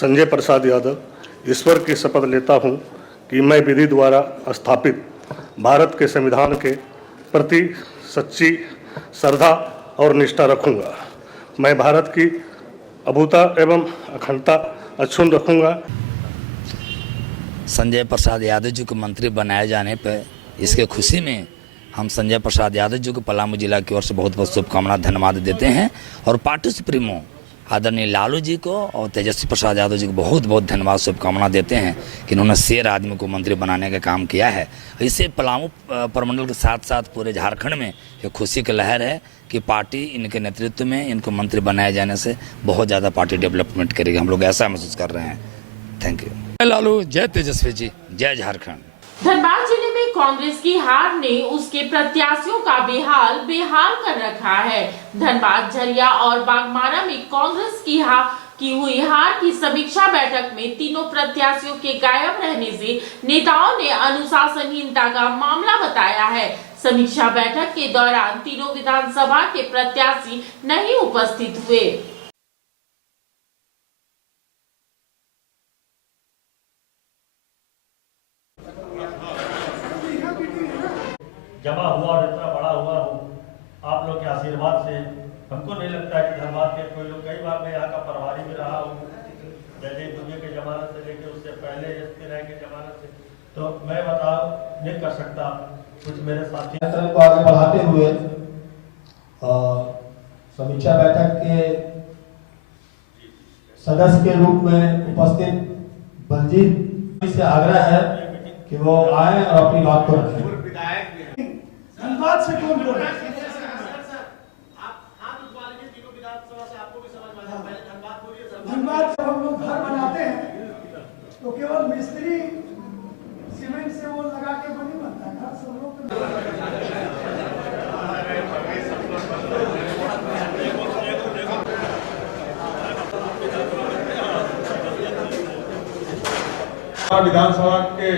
संजय प्रसाद यादव जी को मंत्री बनाए जाने पर इसके खुशी में हम संजय प्रसाद यादव जी को पलामू जिला की ओर से बहुत बहुत शुभकामनाएं धन्यवाद देते हैं और पार्टी सुप्रीमो आदरणीय लालू जी को और तेजस्वी प्रसाद यादव जी को बहुत बहुत धन्यवाद शुभकामनाएं देते हैं कि इन्होंने शेर आदमी को मंत्री बनाने का काम किया है। इससे पलामू प्रमंडल के साथ साथ पूरे झारखंड में एक खुशी की लहर है कि पार्टी इनके नेतृत्व में इनको मंत्री बनाए जाने से बहुत ज़्यादा पार्टी डेवलपमेंट करेगी। हम लोग ऐसा महसूस कर रहे हैं। Thank you. जय लालू, जय तेजस्वी जी, जय झारखंड। धनबाद जिले में कांग्रेस की हार ने उसके प्रत्याशियों का बेहाल कर रखा है। धनबाद, झरिया और बागमारा में कांग्रेस की हुई हार की समीक्षा बैठक में तीनों प्रत्याशियों के गायब रहने से नेताओं ने अनुशासनहीनता का मामला बताया है। समीक्षा बैठक के दौरान तीनों विधानसभा के प्रत्याशी नहीं उपस्थित हुए। जमा हुआ और इतना बड़ा हुआ हूँ आप लोग के आशीर्वाद से। हमको नहीं लगता कि धनबाद के कोई लोग, कई बार मैं यहाँ का प्रभारी भी रहा हूँ, जैसे दुबे के जमानत से लेके उससे पहले एसपी रैंक के जमानत से, तो मैं बता नहीं कर सकता। कुछ मेरे साथी को आगे बढ़ाते हुए समीक्षा बैठक के सदस्य के रूप में उपस्थित बलजीत से आग्रह है कि वो आए और अपनी बात को रखें। धनबाद से कौन बोल रहा है? धनबाद जब हम लोग घर बनाते हैं तो केवल मिस्त्री सीमेंट से वो लगा के बनी बनता है। घर सब लोग विधानसभा के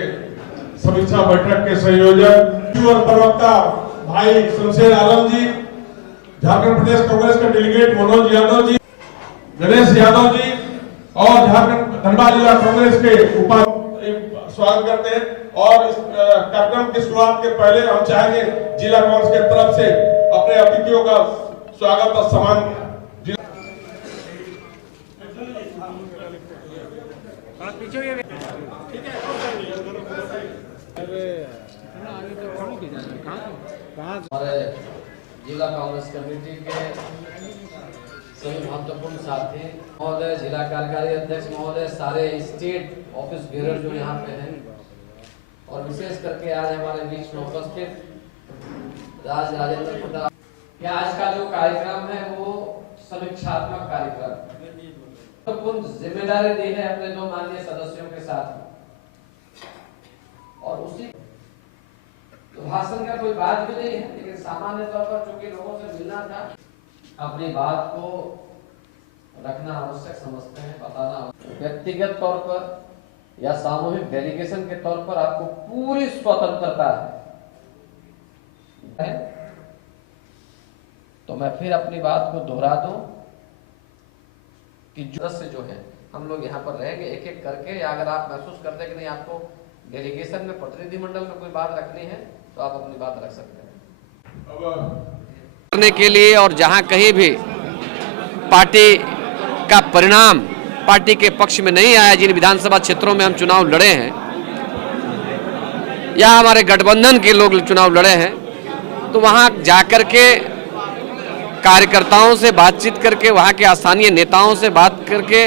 समीक्षा बैठक के संयोजक और प्रवक्ता भाई शमशेर आलम जी, झारखंड प्रदेश कांग्रेस के डेलीगेट मनोज यादव जी, गणेश यादव जी और झारखंड धनबाद जिला कांग्रेस के उपाध्यक्ष स्वागत करते हैं। और इस कार्यक्रम की शुरुआत के पहले हम चाहेंगे जिला कांग्रेस के तरफ से अपने अतिथियों का स्वागत और सम्मान। हमारे जिला कांग्रेस कमेटी के सभी महत्वपूर्ण साथी महोदय, जिला कार्यकारी अध्यक्ष महोदय, सारे स्टेट ऑफिस बेरर जो यहाँ पे हैं और विशेष करके आज हमारे बीच में उपस्थित राजेंद्र प्रताप। आज का जो कार्यक्रम है वो समीक्षात्मक कार्यक्रम, महत्वपूर्ण जिम्मेदारी दी है अपने दो माननीय सदस्यों के साथ और उसी तो भाषण का कोई बात भी नहीं है, लेकिन सामान्य तौर पर चूंकि लोगों से मिलना था, अपनी बात को रखना आवश्यक समझते हैं, बताना। व्यक्तिगत तौर पर या सामूहिक डेलीगेशन के तौर पर आपको पूरी स्वतंत्रता है। तो मैं फिर अपनी बात को दोहरा दूं कि जो है हम लोग यहाँ पर रहेंगे एक एक करके, या अगर आप महसूस करते हैं कि नहीं आपको डेलीगेशन में प्रतिनिधिमंडल में कोई बात रखनी है तो आप अपनी बात रख सकते हैं करने के लिए। और जहां कहीं भी पार्टी का परिणाम पार्टी के पक्ष में नहीं आया, जिन विधानसभा क्षेत्रों में हम चुनाव लड़े हैं या हमारे गठबंधन के लोग चुनाव लड़े हैं, तो वहां जाकर के कार्यकर्ताओं से बातचीत करके, वहां के स्थानीय नेताओं से बात करके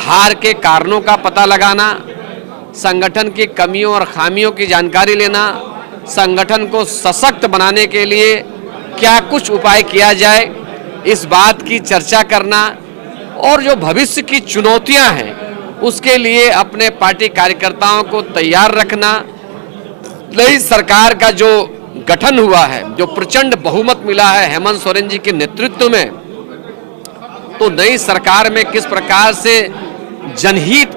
हार के कारणों का पता लगाना, संगठन की कमियों और खामियों की जानकारी लेना, संगठन को सशक्त बनाने के लिए क्या कुछ उपाय किया जाए इस बात की चर्चा करना और जो भविष्य की चुनौतियां हैं उसके लिए अपने पार्टी कार्यकर्ताओं को तैयार रखना। नई सरकार का जो गठन हुआ है, जो प्रचंड बहुमत मिला है हेमंत सोरेन जी के नेतृत्व में, तो नई सरकार में किस प्रकार से जनहित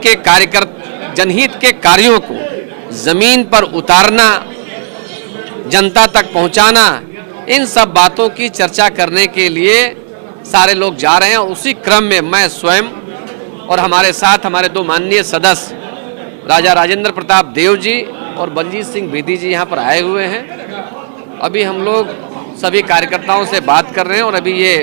के कार्यों को जमीन पर उतारना, जनता तक पहुंचाना, इन सब बातों की चर्चा करने के लिए सारे लोग जा रहे हैं। उसी क्रम में मैं स्वयं और हमारे साथ हमारे दो माननीय सदस्य राजा राजेंद्र प्रताप देव जी और बलजीत सिंह बेदी जी यहाँ पर आए हुए हैं। अभी हम लोग सभी कार्यकर्ताओं से बात कर रहे हैं और अभी ये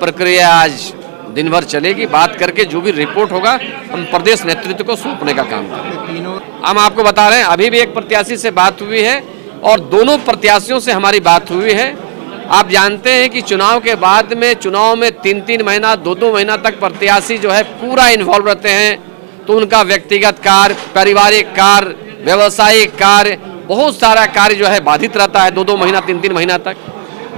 प्रक्रिया आज दिन भर चलेगी। बात करके जो भी रिपोर्ट होगा हम प्रदेश नेतृत्व को सौंपने का काम करेंगे। हम आपको बता रहे हैं अभी भी एक प्रत्याशी से बात हुई है और दोनों प्रत्याशियों से हमारी बात हुई है। आप जानते हैं कि चुनाव के बाद में चुनाव में 3-3 महीना 2-2 महीना तक प्रत्याशी जो है पूरा इन्वॉल्व रहते हैं, तो उनका व्यक्तिगत कार्य, पारिवारिक कार्य, व्यवसायिक कार्य, बहुत सारा कार्य जो है बाधित रहता है 2-2 महीना 3-3 महीना तक।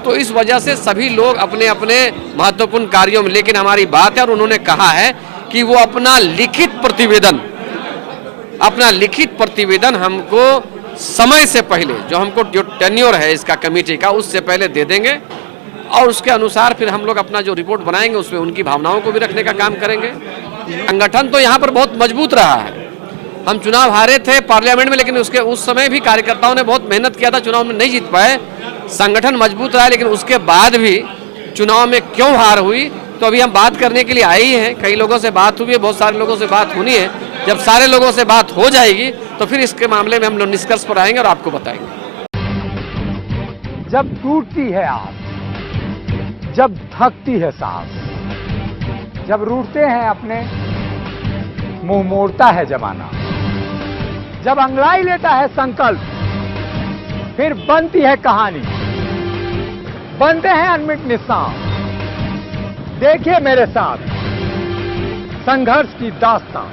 तो इस वजह से सभी लोग अपने अपने महत्वपूर्ण कार्यों में, लेकिन हमारी बात है और उन्होंने कहा है कि वो अपना लिखित प्रतिवेदन हमको समय से पहले, जो हमको जो टेन्योर है इसका कमेटी का, उससे पहले दे देंगे और उसके अनुसार फिर हम लोग अपना जो रिपोर्ट बनाएंगे उसमें उनकी भावनाओं को भी रखने का काम करेंगे। संगठन तो यहाँ पर बहुत मजबूत रहा है। हम चुनाव हारे थे पार्लियामेंट में, लेकिन उसके उस समय भी कार्यकर्ताओं ने बहुत मेहनत किया था, चुनाव में नहीं जीत पाए। संगठन मजबूत रहा, लेकिन उसके बाद भी चुनाव में क्यों हार हुई, तो अभी हम बात करने के लिए आए ही हैं। कई लोगों से बात हुई है, बहुत सारे लोगों से बात होनी है। जब सारे लोगों से बात हो जाएगी तो फिर इसके मामले में हम लोग निष्कर्ष पर आएंगे और आपको बताएंगे। जब टूटती है आस, जब थकती है सांस, जब रूठते हैं अपने, मुंह मोड़ता है जमाना, जब अंगड़ाई लेता है संकल्प, फिर बनती है कहानी, बनते हैं अनमिट निशान। देखिए मेरे साथ संघर्ष की दास्तान।